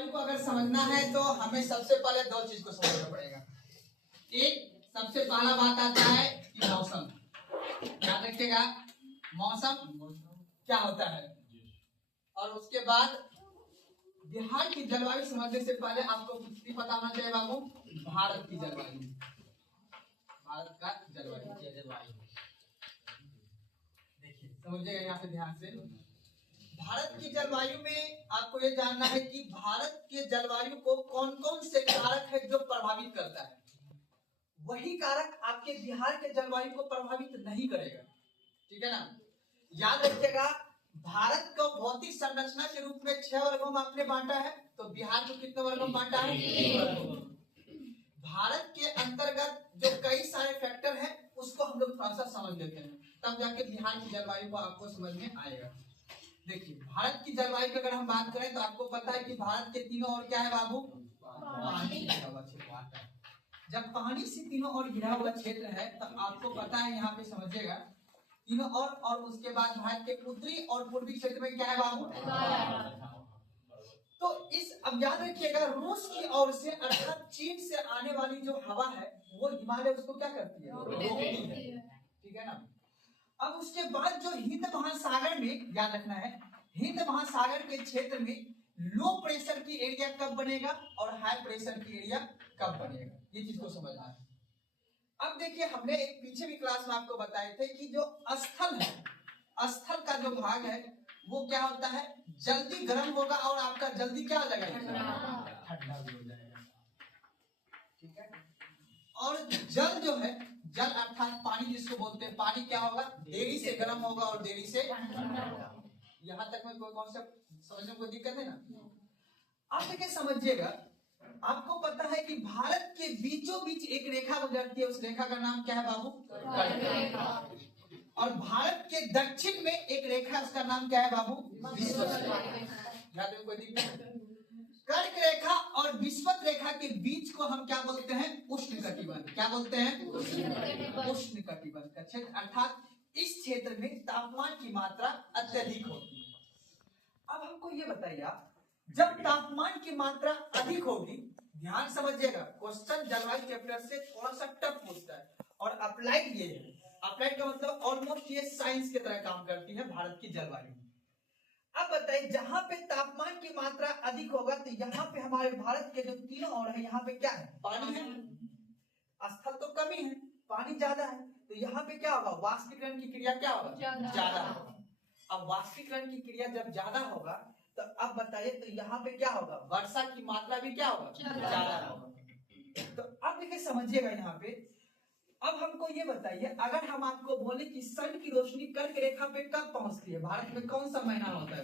जलवायु को अगर समझना है तो हमें सबसे पहले दो चीज को समझना पड़ेगा। एक सबसे पहला बात आता है कि मौसम, याद रखिएगा मौसम क्या होता है। और उसके बाद बिहार की जलवायु समझने से पहले आपको कुछ भी पता होना चाहिए बाबू, भारत की जलवायु, भारत का जलवायु देखिए समझिएगा यहाँ पे ध्यान से। भारत की जलवायु में आपको ये जानना है कि भारत के जलवायु को कौन कौन से कारक है जो प्रभावित करता है। वही कारक आपके बिहार के जलवायु को प्रभावित नहीं करेगा, ठीक है ना। याद रखिएगा भारत को भौतिक संरचना के रूप में 6 वर्गों में आपने बांटा है, तो बिहार को कितने वर्गों में बांटा है? 3 वर्गों में। भारत के अंतर्गत जो कई सारे फैक्टर हैं उसको हम लोग थोड़ा सा समझ लेते हैं, तब जाके बिहार की जलवायु को आपको समझ में आएगा। देखिए भारत की जलवायु की अगर हम बात करें तो आपको पता है कि भारत के तीनों ओर क्या है बाबू? पानी से घिरा हुआ क्षेत्र है। जब पानी से तीनों ओर घिरा हुआ क्षेत्र है तो आपको पता है यहाँ पे समझिएगा तीनों ओर, और उसके बाद भारत के उत्तरी और पूर्वी क्षेत्र में क्या है बाबू? तो इस अब याद रखिएगा रूस की ओर से अर्थात चीन से आने वाली जो हवा है वो हिमालय उसको क्या करती है? रोकती है, ठीक है ना। अब उसके बाद जो हिंद महासागर में, याद रखना है हिंद महासागर के क्षेत्र में लो प्रेशर की एरिया कब बनेगा और हाई प्रेशर की एरिया कब बनेगा, ये चीज को समझना है। अब देखिए हमने एक पीछे भी क्लास में आपको बताए थे कि जो स्थल है, स्थल का जो भाग है वो क्या होता है? जल्दी गर्म होगा और आपका जल्दी क्या हो जाएगा? ठंडा भी हो जाएगा, ठीक है। और जल जो है, जल अर्थात पानी जिसको बोलते हैं, पानी क्या होगा? देरी से गर्म होगा और देरी से ठंडा होगा। यहाँ तक में कोई कॉन्सेप्ट समझने में कोई दिक्कत है ना? आप देखिए समझिएगा, आपको पता है कि भारत के बीचों बीच एक रेखा गुजरती है, उस रेखा का नाम क्या है बाबू? कर्क रेखा। और भारत के दक्षिण में एक रेखा है, उसका नाम क्या है बाबू? विषुवत रेखा। याद है कोई दिक्कत? कर्क रेखा और विषुवत रेखा के बीच को हम क्या बोलते हैं? उष्ण कटिबंध। क्या बोलते हैं? उष्ण कटिबंध का क्षेत्र, अर्थात इस क्षेत्र में तापमान की मात्रा अत्यधिक होती है। अब हमको ये बताइए, जब तापमान की मात्रा अधिक होगी, ध्यान समझिएगा क्वेश्चन जलवायु चैप्टर से थोड़ा सा टफ पूछता है, और अप्लाइड ये है, अप्लाइड का मतलब ऑलमोस्ट ये साइंस की तरह काम करती है भारत की जलवायु। अब बताइए जहां पे तापमान की मात्रा अधिक होगा तो यहाँ पे हमारे भारत के जो तीनों ओर है यहाँ पे क्या है? पानी है। स्थल तो कमी है, पानी ज्यादा है, तो यहाँ पे क्या होगा? वाष्पीकरण की क्रिया क्या होगा? ज्यादा होगा। अब वाष्पीकरण की क्रिया जब ज्यादा होगा तो अब बताइए तो यहाँ पे क्या होगा? वर्षा की मात्रा भी क्या होगा? ज्यादा होगा। तो अब देखिए समझिएगा यहाँ पे, अब हमको ये बताइए अगर हम आपको बोले कि सन की रोशनी कर्क रेखा पे कब पहुंचती है? भारत में कौन सा महीना होता है?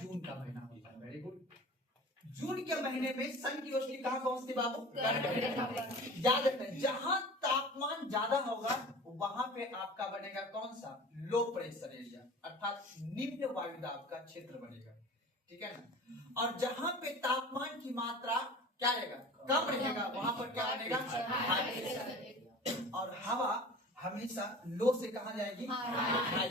जून का महीना होता है। Very good. जून के महीने में सन की रोशनी कहाँ पहुंचती बाबू? कर्क रेखा पे। याद रखना जहां तापमान ज्यादा होगा वहां पे आपका बनेगा कौन सा? लो प्रेशर एरिया, अर्थात निम्न वायुदाब का क्षेत्र बनेगा, ठीक है ना। और जहां पे तापमान की मात्रा क्या रहेगा? कम रहेगा, वहां पर क्या बनेगा? High pressure. और हवा हमेशा लो से कहां जाएगी? हाई।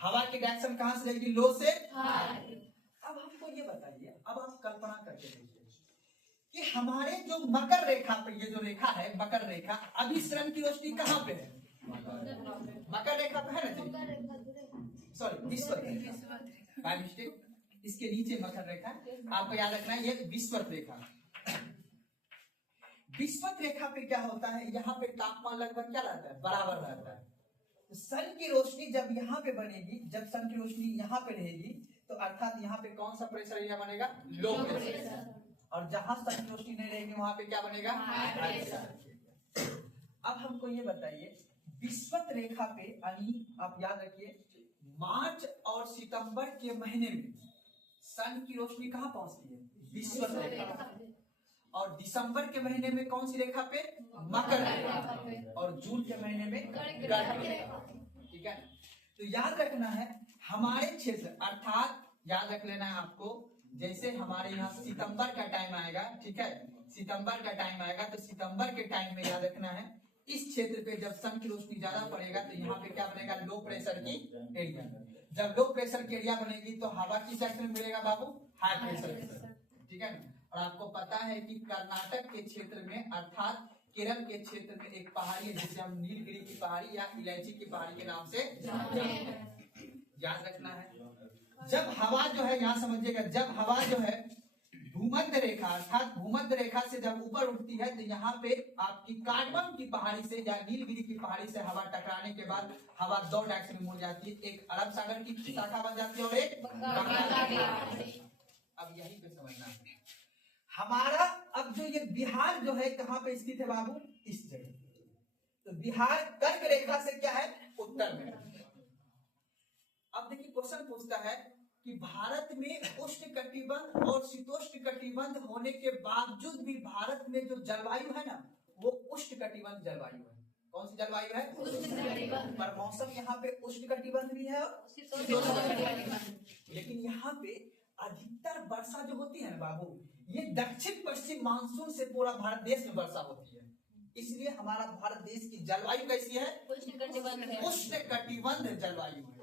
हवा की डायरेक्शन कहां से जाएगी? लो से हाई। अब हमको ये बताइए, अब आप कल्पना करके देखिए कि हमारे जो मकर रेखा पे, ये जो रेखा है मकर रेखा, अभी सन की रोशनी कहां पे है? मकर रेखा पे है ना, सॉरी विषुवत रेखा, इसके नीचे मकर रेखा, आपको याद रखना है ये विषुवत रेखा। विषुवत रेखा पे क्या होता है? यहाँ पे तापमान लगभग क्या रहता है? बराबर रहता है। तो सन की रोशनी जब यहाँ पे बनेगी, जब सन की रोशनी यहाँ पे रहेगी तो अर्थात यहाँ पे कौन सा प्रेशर एरिया बनेगा? Low pressure. और जहां सन की रोशनी नहीं रहेगी वहां पे क्या बनेगा? High pressure. अब हमको ये बताइए विषुवत रेखा पे, यानी आप याद रखिए मार्च और सितंबर के महीने में सन की रोशनी कहाँ पहुंचती है? विषुवत रेखा। और दिसंबर के महीने में कौन सी रेखा पे? मकर रेखा पे। और जून के महीने में कर्क रेखा, ठीक है। तो याद रखना है हमारे क्षेत्र, अर्थात याद रख लेना है आपको, जैसे हमारे यहाँ सितंबर का टाइम आएगा, ठीक है, सितंबर का टाइम आएगा तो सितंबर के टाइम में याद रखना है इस क्षेत्र पे जब सन की रोशनी ज्यादा पड़ेगा तो यहाँ पे क्या बनेगा? लो प्रेशर की एरिया। जब लो प्रेशर की एरिया बनेगी तो हवा किस डायरेक्शन में मिलेगा बाबू? हाई प्रेशर, ठीक है ना। और आपको पता है कि कर्नाटक के क्षेत्र में अर्थात केरल के क्षेत्र में एक पहाड़ी है जिसे हम नीलगिरी की पहाड़ी या इलायची की पहाड़ी के नाम से जानते हैं, याद रखना है। जब हवा जो है, यहाँ समझिएगा, जब हवा जो है भूमध्य रेखा अर्थात भूमध्य रेखा से जब ऊपर उठती है तो यहाँ पे आपकी कार्बन की पहाड़ी से या नीलगिरी की पहाड़ी से हवा टकराने के बाद हवा दो डायरेक्शन में मुड़ जाती है, एक अरब सागर की शाखा बन जाती है और एक बंगाल की। अब यही पे समझना है हमारा। अब जो ये बिहार जो है कहाँ पे स्थित है बाबू, इस जगह। तो बिहार कर्क रेखा से क्या है, उत्तर में। अब देखिए क्वेश्चन पूछता है कि भारत में उष्ण कटिबंध और शीतोष्ण कटिबंध होने के बावजूद भी भारत में जो जलवायु है ना वो उष्ण कटिबंध जलवायु है। कौन सी जलवायु है, उष्ण कटिबंध। पर मौसम यहाँ पे उष्ण कटिबंध भी है और शीतोष्ण कटिबंध। लेकिन यहाँ पे अधिकतर वर्षा जो होती है ना बाबू, ये दक्षिण पश्चिम मानसून से पूरा भारत देश में वर्षा होती है। इसलिए हमारा भारत देश की जलवायु कैसी है, उष्ण कटिबंध जलवायु है।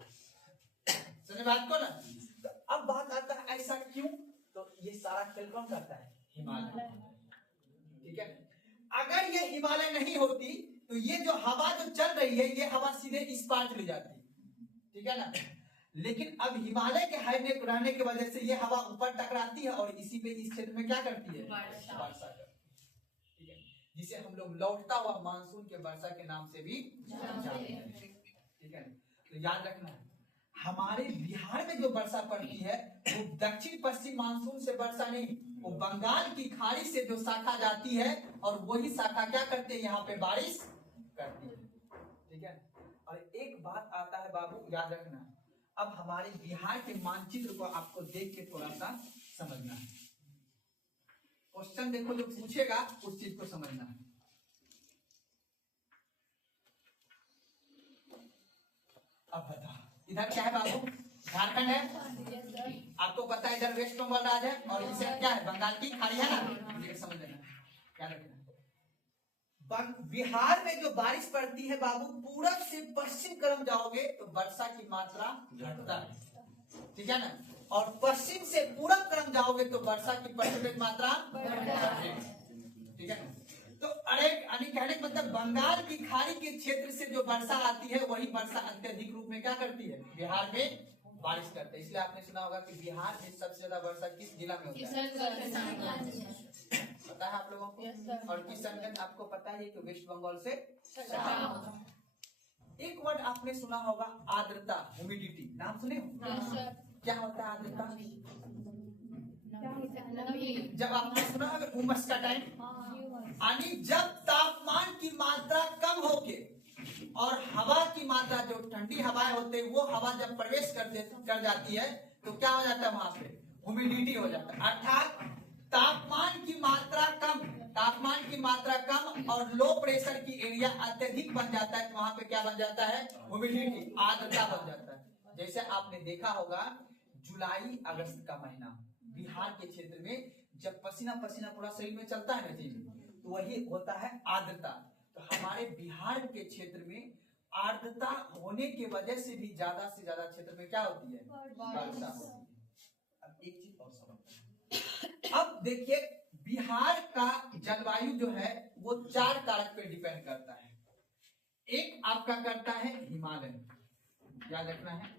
समझ बात को ना। तो अब बात आता है ऐसा क्यों, तो ये सारा खेल कौन करता है, हिमालय, ठीक है। अगर ये हिमालय नहीं होती तो ये जो हवा जो चल रही है ये हवा सीधे इस पार चली जाती, ठीक है ना। लेकिन अब हिमालय के हाई में रहने की वजह से ये हवा ऊपर टकराती है और इसी पे इस क्षेत्र में क्या करती है, वर्षा करती है, ठीक है। जिसे हम लोग लौटता हुआ मानसून के वर्षा के नाम से भी जानते हैं, ठीक है। तो याद रखना है हमारे बिहार में जो वर्षा पड़ती है वो दक्षिण पश्चिम मानसून से वर्षा नहीं, वो बंगाल की खाड़ी से जो शाखा जाती है और वही शाखा क्या करते हैं, यहाँ पे बारिश करती है, ठीक है। और एक बात आता है बाबू, याद रखना, अब हमारे बिहार के मानचित्र को आपको देख के थोड़ा सा समझना है। क्वेश्चन देखो जो पूछेगा उस चीज को समझना है। अब बता इधर क्या है बाबू, झारखंड है, आपको पता है इधर वेस्ट बंगाल राज्य है और इसे क्या है, बंगाल की खाड़ी है ना, ये समझ लेना, क्या रखना। बिहार में जो बारिश पड़ती है बाबू, पूरब से पश्चिम तरफ जाओगे तो वर्षा की मात्रा घटता है, ठीक है ना। और पश्चिम से पूरब तरफ जाओगे तो वर्षा की परसेंटेज मात्रा बढ़ता है, ठीक है ना। तो अरे कहने का मतलब बंगाल की खाड़ी के क्षेत्र से जो वर्षा आती है वही वर्षा अत्यधिक रूप में क्या करती है, बिहार में बारिश करते हैं। इसलिए आपने सुना होगा कि बिहार में सबसे ज्यादा वर्षा किस जिला में होता है, पता है आप लोगों को। और किशनगंज आपको पता है कि वेस्ट बंगाल से। एक वर्ड आपने सुना होगा आर्द्रता, ह्यूमिडिटी, नाम सुने हो? क्या होता है आर्द्रता? जब आपने सुना होगा उमस का टाइम, यानी जब तापमान की मात्रा कम होके और हवा की मात्रा, जो ठंडी हवाएं होते हैं वो हवा जब प्रवेश कर जाती है तो क्या हो जाता है, वहां पे ह्यूमिडिटी हो जाता है। अर्थात तापमान की मात्रा कम और लो प्रेशर की एरिया अत्यधिक बन जाता है, तो वहां पे क्या बन जाता है, ह्यूमिडिटी, आर्द्रता बन जाता है। जैसे आपने देखा होगा जुलाई अगस्त का महीना बिहार के क्षेत्र में जब पसीना पसीना पूरा शरीर में चलता है ना जी, तो वही होता है आर्द्रता। तो हमारे बिहार के क्षेत्र में आर्द्रता होने की वजह से भी ज्यादा से ज्यादा क्षेत्र में क्या होती है, वर्षा होती है। अब एक चीज और समझ, अब देखिए बिहार का जलवायु जो है वो 4 कारक पे डिपेंड करता है। एक आपका करता है हिमालय, याद रखना है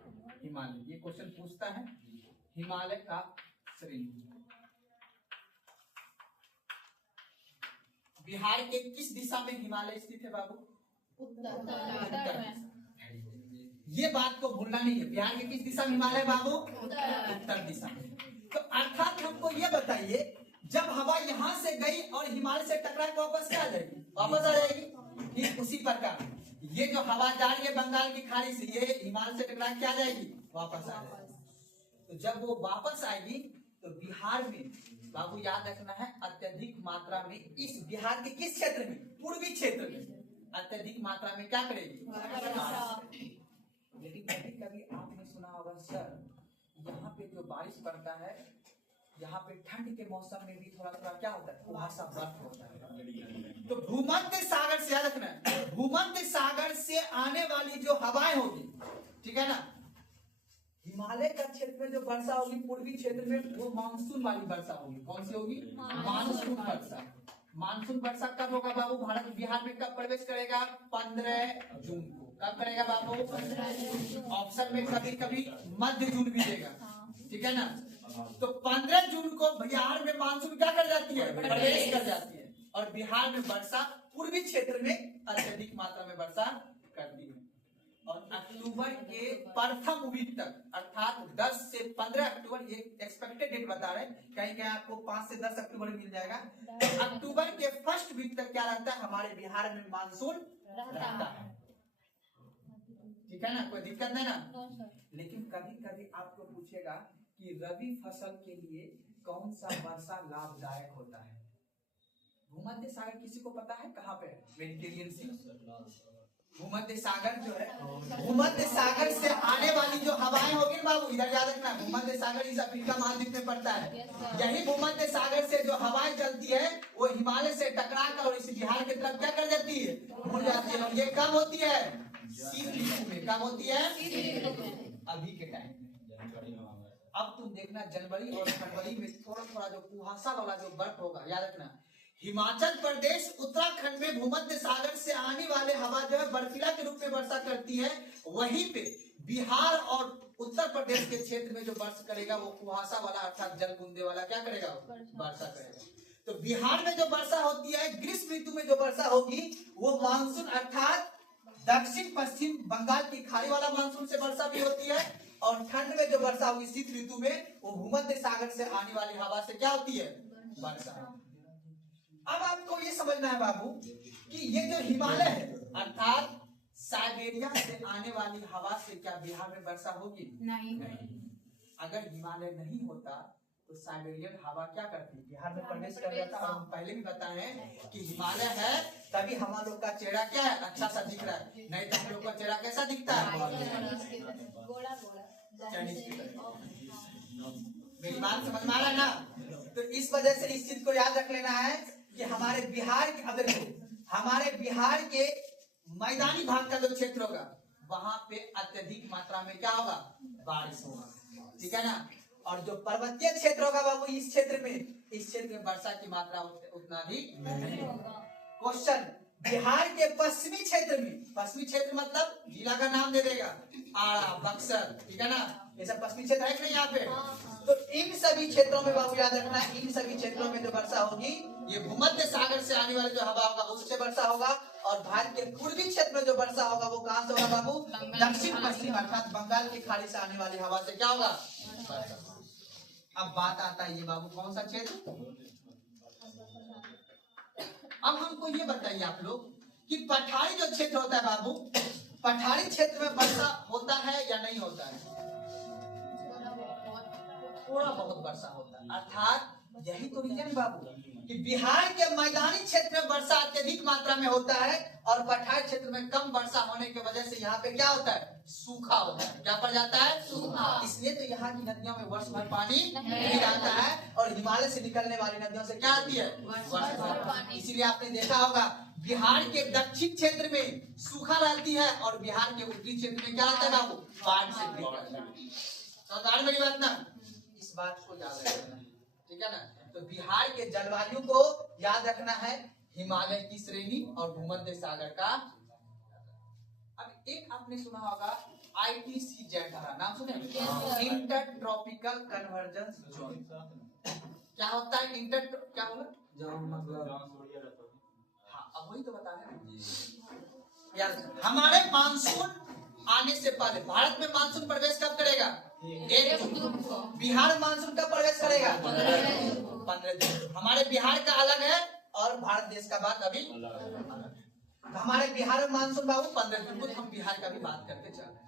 हिमालय, ये क्वेश्चन पूछता है हिमालय का श्रेणी। बिहार के किस दिशा में हिमालय स्थित है बाबू, उत्तर। ये बात को भूलना नहीं है, बिहार के किस दिशा में हिमालय बाबू, उत्तर दिशा में। तो अर्थात हमको ये बताइए जब हवा यहाँ से गई और हिमालय से टकरा के वापस क्या आ जाएगी, वापस आ जाएगी। ठीक उसी प्रकार ये जो हवा जा रही है बंगाल की खाड़ी से, ये हिमालय से टकरा के आ जाएगी, वापस आ जाएगी। तो जब वो वापस आएगी तो बिहार में बाबू याद रखना है अत्यधिक मात्रा में, इस बिहार के किस क्षेत्र में, पूर्वी क्षेत्र में अत्यधिक मात्रा में क्या करेगी, लेकिन कभी कभी आपने सुना होगा सर यहाँ पे जो बारिश पड़ता है, यहाँ पे ठंड के मौसम में भी थोड़ा थोड़ा क्या होता है, कुहासा बर्फ होता है। तो भूमध्य सागर से याद रखना, भूमध्य सागर से आने वाली जो हवाएं होगी, ठीक है ना, हिमालय का क्षेत्र में जो वर्षा होगी पूर्वी क्षेत्र में वो मानसून वाली वर्षा होगी। कौन सी होगी? मानसून वर्षा। मानसून वर्षा कब होगा बाबू? भारत बिहार में कब प्रवेश करेगा? 15 जून को। कब करेगा बाबू? 15 जून। ऑप्शन में कभी कभी मध्य जून भी देगा, ठीक है ना। तो 15 जून को बिहार में मानसून क्या कर जाती है? प्रवेश कर जाती है, और बिहार में वर्षा पूर्वी क्षेत्र में अत्यधिक मात्रा में वर्षा करती है। और अक्टूबर के प्रथम वीक तक अर्थात 10 से 15 अक्टूबर, ये एक्सपेक्टेड डेट बता रहे हैं, कहीं कहीं आपको 5 से 10 अक्टूबर मिल जाएगा। अक्टूबर के फर्स्ट वीक तक क्या रहता है? हमारे बिहार में मानसून रहता है, ठीक है ना, कोई दिक्कत नहीं ना। लेकिन कभी कभी आपको पूछेगा कि रबी फसल के लिए कौन सा वर्षा लाभदायक होता है? भूमध्य सागर किसी को पता है कहाँ पे? मेडिटेरियन सी। भूमध्य सागर जो है, भूमध्य सागर से आने वाली जो हवाएं होगी ना बाबू, इधर याद रखना, भूमध्य सागर इस अफ्रीका महाद्वीप में पड़ता है। यही भूमध्य सागर से जो हवाएं चलती है वो हिमालय से टकरा कर और इस बिहार की तरफ क्या कर जाती है? मुड़ जाती है। और ये कब होती है? शीत ऋतु में। कब होती है? अभी के टाइम में। अब तुम देखना जनवरी और फरवरी में थोड़ा थोड़ा जो कुहासा वाला जो बर्फ होगा, याद रखना, हिमाचल प्रदेश उत्तराखंड में भूमध्य सागर से आने वाले हवा जो है बर्फीला के रूप में वर्षा करती है। वहीं पे बिहार और उत्तर प्रदेश के क्षेत्र में जो वर्षा करेगा वो कुहासा वाला अर्थात जल बूंदे वाला क्या करेगा? वर्षा करेगा। तो बिहार में जो वर्षा होती है, ग्रीष्म ऋतु में जो वर्षा होगी वो मानसून अर्थात दक्षिण पश्चिम बंगाल की खाड़ी वाला मानसून से वर्षा भी होती है। और ठंड में जो वर्षा होगी शीत ऋतु में, वो भूमध्य सागर से आने वाली हवा से क्या होती है? वर्षा। अब आपको ये समझना है बाबू कि ये जो हिमालय है अर्थात साइबेरिया से आने वाली हवा से क्या बिहार में वर्षा होगी? नहीं। अगर हिमालय नहीं होता तो साइबेरियन हवा क्या करती? बिहार में प्रवेश कर जाता। और हम पहले भी बताए हैं कि हिमालय है तभी हम लोग का चेहरा क्या है? अच्छा सा दिख रहा है, नहीं तो हम लोग का चेहरा कैसा दिखता है? मेरी बात समझ में आ रहा है ना? तो इस वजह से इस चीज को याद रख लेना है कि हमारे बिहार के, अगर हमारे बिहार के मैदानी भाग का जो क्षेत्र होगा वहां पे अत्यधिक मात्रा में क्या होगा? बारिश होगा, ठीक है ना। और जो पर्वतीय क्षेत्र होगा बाबू, इस क्षेत्र में वर्षा की मात्रा उतना भी नहीं होगा। क्वेश्चन, बिहार के पश्चिमी क्षेत्र में, पश्चिमी क्षेत्र मतलब जिला का नाम दे देगा, आरा, बक्सर, ठीक है ना, ये सब पश्चिमी क्षेत्र है कि नहीं यहाँ पे? तो इन सभी क्षेत्रों में बाबू याद रखना है, इन सभी क्षेत्रों में जो वर्षा होगी ये भूमध्य सागर से आने वाली जो हवा होगा उससे वर्षा होगा। और भारत के पूर्वी क्षेत्र में जो वर्षा होगा वो कहां से होगा बाबू? दक्षिण पश्चिम अर्थात बंगाल की खाड़ी से आने वाली हवा से क्या होगा? अब बात आता है ये बाबू कौन सा क्षेत्र? अब हमको ये बताइए आप लोग कि पठारी जो क्षेत्र होता है बाबू, पठारी क्षेत्र में वर्षा होता है या नहीं होता है? थोड़ा बहुत वर्षा होता है। अर्थात यही तो रीजन बाबू कि बिहार के मैदानी क्षेत्र में वर्षा अत्यधिक मात्रा में होता है और पठारी क्षेत्र में कम वर्षा होने की वजह से यहाँ पे क्या होता है? सूखा होता है। क्या पड़ जाता है? सूखा। इसलिए तो यहाँ की नदियों में वर्ष भर पानी नहीं आता है और हिमालय से निकलने वाली नदियों से क्या आती है? वर्ष भर पानी। इसीलिए आपने देखा होगा बिहार के दक्षिण क्षेत्र में सूखा रहती है और बिहार के उत्तरी क्षेत्र में क्या आता है बाबू? बाढ़ से। समझ मेरी बात ना? इस बात को याद रखना, ठीक है ना। तो बिहार के जलवायु को याद रखना है, हिमालय की श्रेणी और भूमध्य सागर का। अब एक आपने सुना होगा ITCZ धारा, नाम सुने? Inter tropical convergence zone. क्या होता है इंटर? क्या होगा? हाँ, अब वही तो बता रहे यार। हमारे मानसून आने से पहले भारत में मानसून प्रवेश कब करेगा? 1 जून। बिहार मानसून कब प्रवेश करेगा? 15 जून। हमारे बिहार का अलग है और भारत देश का बात अभी अलग। हमारे बिहार में मानसून बाबू 15 जून को, हम बिहार का भी बात करके चल रहे हैं।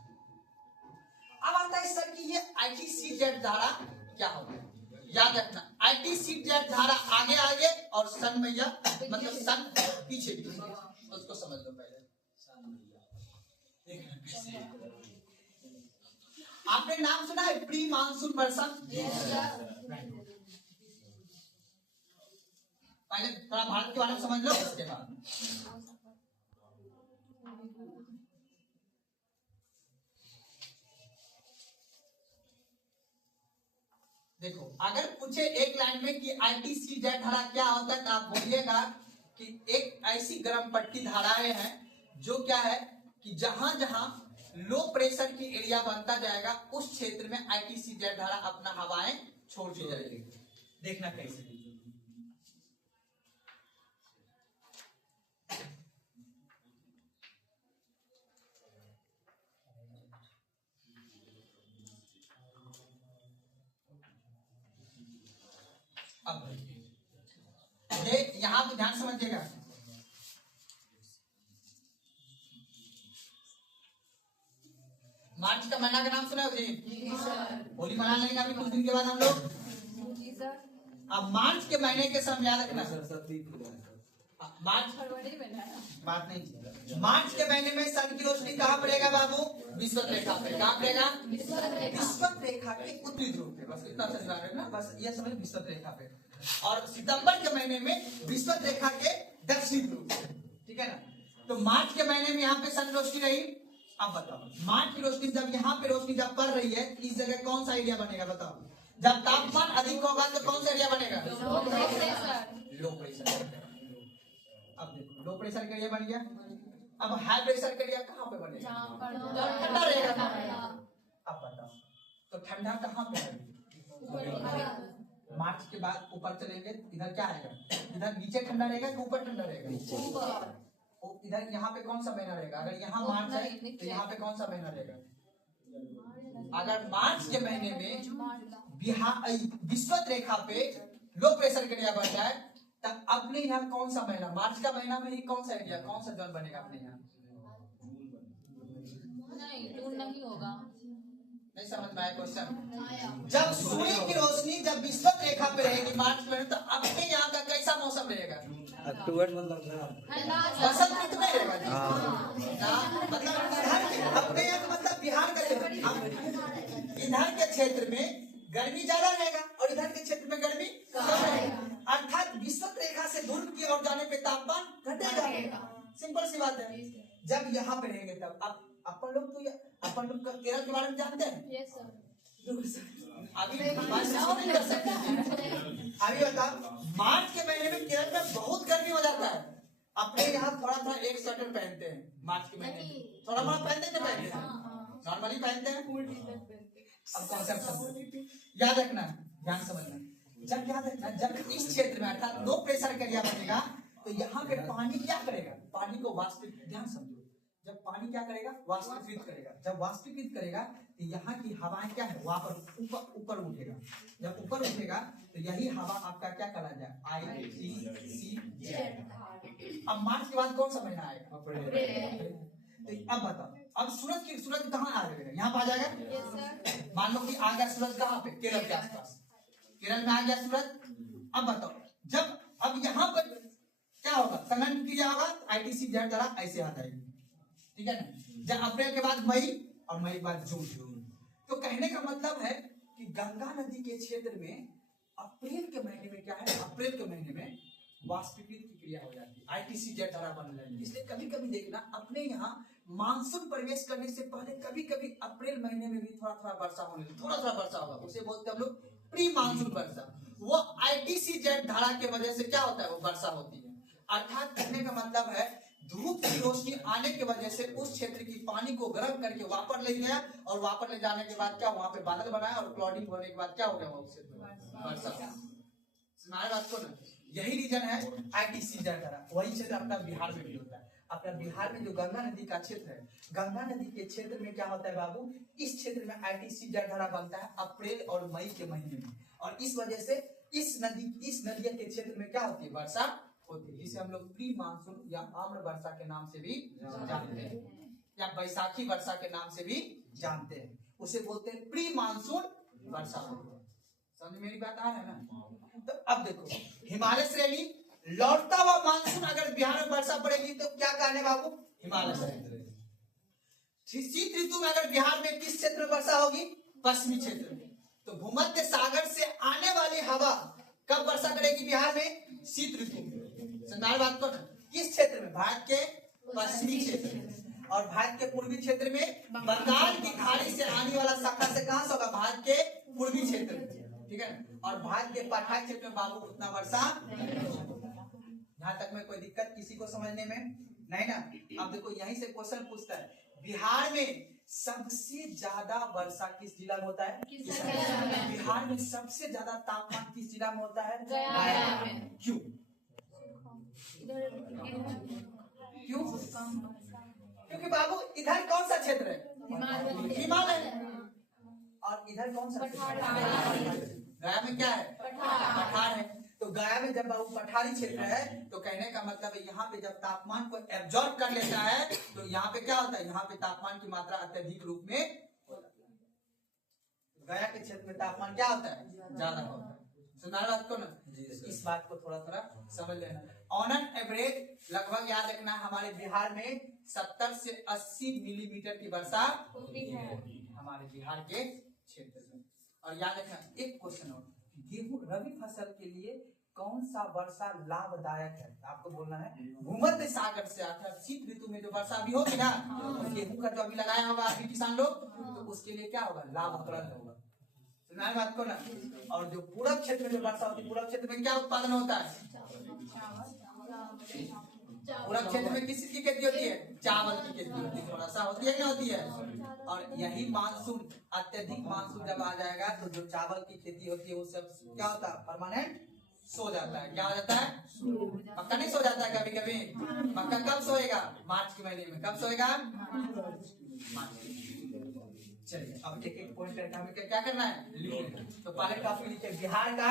अब आता है सर कि ये ITCZ धारा क्या होता है? याद रखना, ITCZ धारा आगे आगे और सन मैया मतलब सन पीछे पीछे, उसको समझ लो पहले। आपने नाम सुना है प्री मानसून वर्षा? पहले थोड़ा भारत के बारे में समझ लो, उसके बाद देखो अगर पूछे एक लाइन में कि ITCZ धारा क्या होता है तो आप बोलिएगा कि एक ऐसी गर्म पट्टी धाराएं हैं जो क्या है कि जहां जहां लो प्रेशर की एरिया बनता जाएगा उस क्षेत्र में ITCZ धारा अपना हवाएं छोड़ती जाएगी। देखना कैसे, अब ये यहां पे ध्यान समझिएगा। मार्च का महीना का नाम सुना है जी? होली मना लेंगे अभी कुछ दिन के बाद हम लोग। अब मार्च के महीने के समय याद रखना मार्च बात नहीं, मार्च के महीने में सन की रोशनी कहाँ पड़ेगा बाबू? विषुवत रेखा पे। कहाँ पड़ेगा? विषुवत रेखा के उत्तरी ध्रुव पे। बस इतना समझ रखना, बस ये समझ विषुवत रेखा पे। और सितंबर के महीने में विषुवत रेखा के दक्षिणी ध्रुव, ठीक है ना। तो मार्च के महीने में यहाँ पे सन रोशनी रही। अब बताओ मार्च की रोशनी जब यहाँ पे रोशनी जब पड़ रही है इस जगह कौन सा एरिया बनेगा? बताओ। जब तापमान अधिक होगा तो कौन सा एरिया बनेगा? Low pressure. अब देखो लो प्रेशर का एरिया बन गया। अब हाई प्रेशर का एरिया कहाँ पे बनेगा? ठंडा रहेगा। अब बताओ तो ठंडा कहाँ पे रहेगा? मार्च के बाद ऊपर चलेंगे, इधर क्या आएगा? इधर नीचे ठंडा रहेगा कि ऊपर ठंडा रहेगा? इधर यहाँ पे कौन सा महीना रहेगा? अगर यहाँ मार्च है तो यहाँ पे कौन सा महीना रहेगा? अगर मार्च के महीने में बिहार विषुवत रेखा पे लो प्रेशर का एरिया बन जाए तो अपने यहाँ कौन सा महीना? मार्च का महीना में ही कौन सा एरिया, कौन सा जोन बनेगा अपने यहाँ? नहीं होगा। नहीं समझ में आया क्वेश्चन? जब सूर्य की रोशनी जब विषुवत रेखा पे रहेगी मार्च में तो अपने यहाँ का कैसा मौसम रहेगा? अक्टूबर मतलब बसंत ऋतु नहीं रहेगा। मतलब अपने यहाँ मतलब बिहार का इधर के क्षेत्र में गर्मी ज्यादा रहेगा और इधर के क्षेत्र में गर्मी कम रहेगा। अर्थात विषुवत रेखा से ध्रुव की ओर जाने पे तापमान घटेगा। सिंपल सी बात है। जब यहाँ पे रहेंगे तब अब अपन लोग तो अपन लोग केरल के बारे में जानते हैं। yes, अभी नहीं कर सकते। अभी बताओ मार्च के महीने में केरल में बहुत गर्मी हो जाता है। अपने यहाँ थोड़ा थोड़ा एक स्वेटर पहनते हैं मार्च के महीने में, थोड़ा मोड़ा पहनते हैं, नॉर्मली पहनते हैं। अब कॉन्सेप्ट याद रखना, ध्यान समझना। जब याद रखना जब इस क्षेत्र में अर्थात लो प्रेशर का एरिया बनेगा तो यहाँ पे पानी क्या करेगा? पानी को वाष्पित, ध्यान समझो, जब पानी क्या करेगा? वाष्पीकृत करेगा। जब वाष्पीकृत करेगा तो यहाँ की हवाएं क्या है? वहां पर ऊपर उठेगा। जब ऊपर उठेगा तो यही हवा आपका क्या कहा जाए? ITCZ। अब मार्च के बाद कौन सा महीना आएगा? अप्रैल। तो अब बताओ अब सूरज कहाँ आ जाएगा? यहाँ पे आ जाएगा। मान लो कि आ गया सूरज कहाँ पे? केरल के आसपास। केरल में आ गया सूरज। अब बताओ जब अब यहाँ पर क्या होगा? संघनन क्रिया होगा, ITCZ धारा ऐसे आ जाएगी, ठीक है ना। जब अप्रैल के बाद मई और मई के बाद जून। तो कहने का मतलब है कि गंगा नदी के क्षेत्र में अप्रैल के महीने में क्या है? अप्रैल के महीने में वाष्पीकृत की क्रिया हो जाती है, ITCZ धारा बन रही है। इसलिए कभी कभी देखना अपने यहाँ मानसून प्रवेश करने से पहले कभी कभी अप्रैल महीने में भी थोड़ा थोड़ा वर्षा होने, थोड़ा थोड़ा वर्षा होगा, उसे बोलते हैं हम लोग प्री मानसून वर्षा। वो ITCZ धारा के वजह से क्या होता है? वो वर्षा होती है। अर्थात कहने का मतलब है धूप की रोशनी आने की वजह से उस क्षेत्र की पानी को गर्म करके वापस ले गया और वापस ले जाने के बाद क्या वहां पे बादल बनाया और क्लाउडिंग होने के बाद क्या हो गया? वो वर्षा। हमारे बात को ना, यही रीजन है ITCZ धारा। वही क्षेत्र अपना बिहार में भी होता है। अपना बिहार में जो गंगा नदी का क्षेत्र है, गंगा नदी के क्षेत्र में क्या होता है बाबू? इस क्षेत्र में ITCZ धारा बनता है अप्रैल और मई के महीने में। और इस वजह से इस नदी के क्षेत्र में क्या होती है? वर्षा होती है, जिसे हम लोग प्री मानसून या आम्र वर्षा के नाम से भी जानते हैं या बैसाखी वर्षा के नाम से भी जानते हैं। उसे बोलते हैं प्री मानसून वर्षा। समझ मेरी बात आ रहा है ना? तो अब देखो हिमालय श्रेणी लौटता हुआ मानसून अगर बिहार में वर्षा पड़ेगी तो क्या कहने बाबू? हिमालय श्रेणी। शीत ऋतु में अगर बिहार में किस क्षेत्र में वर्षा होगी? पश्चिमी क्षेत्र में। तो भूमध्य सागर से आने वाली हवा कब वर्षा करेगी बिहार में? शीत ऋतु में। संदार बात को किस क्षेत्र में? भारत के पश्चिमी क्षेत्र में। और भारत के पूर्वी क्षेत्र में बंगाल की खाड़ी से आने वाला शाखा से कहां से होगा? भारत के पूर्वी क्षेत्र में। ठीक है ना। और भारत के पठारी क्षेत्र में बाबू उतना वर्षा, यहाँ तक में कोई दिक्कत किसी को समझने में नहीं ना। अब देखो यहीं से क्वेश्चन पूछता है, बिहार में सबसे ज्यादा वर्षा किस जिला में होता है? बिहार में सबसे ज्यादा तापमान किस जिला में होता है? गया में। क्यों? क्यों? क्योंकि बाबू इधर कौन सा क्षेत्र है? हिमालय। और इधर कौन सा? गया में क्या है? पठार है। तो गया में जब बाबू पठारी क्षेत्र है तो कहने का मतलब है यहाँ पे जब तापमान को एब्जॉर्ब कर लेता है तो यहाँ पे क्या होता है? यहाँ पे तापमान की मात्रा अत्यधिक रूप में हो जाती है। गया के क्षेत्र में तापमान क्या होता है? ज्यादा होता है। सुना बात को ना? इस बात को थोड़ा थोड़ा समझ लेना। ऑन एन एवरेज लगभग याद रखना हमारे बिहार में 70 से 80 मिलीमीटर की वर्षा होती है हमारे बिहार के क्षेत्र में। और याद रखना एक क्वेश्चन और, गेहूं रबी फसल के लिए कौन सा वर्षा लाभदायक है? आपको बोलना है भूमध्य सागर से अर्थात शीत ऋतु में जो वर्षा अभी होगी ना, गेहूं का जो अभी लगाया होगा अभी किसान लोग, तो उसके लिए क्या होगा? लाभप्रद होगा। सुना बात को ना। और जो पूरब क्षेत्र में जो वर्षा होती है, पूरब क्षेत्र में क्या उत्पादन होता है? पूरब क्षेत्र में किस की खेती होती है? चावल की खेती होती है। वर्षा होती है क्या होती है? और यही मानसून, अत्यधिक मानसून जब आ जाएगा तो जो चावल की खेती होती है वो सब क्या होता है? परमानेंट सो जाता है। क्या हो जाता है? मक्का नहीं सो जाता है कभी कभी। मक्का कब सोएगा? मार्च के महीने में। कब सोएगा? मार्च। चलिए अब एक एक पॉइंट करके हमें क्या करना है? लिखना है। तो पहले टॉपिक लिखे बिहार का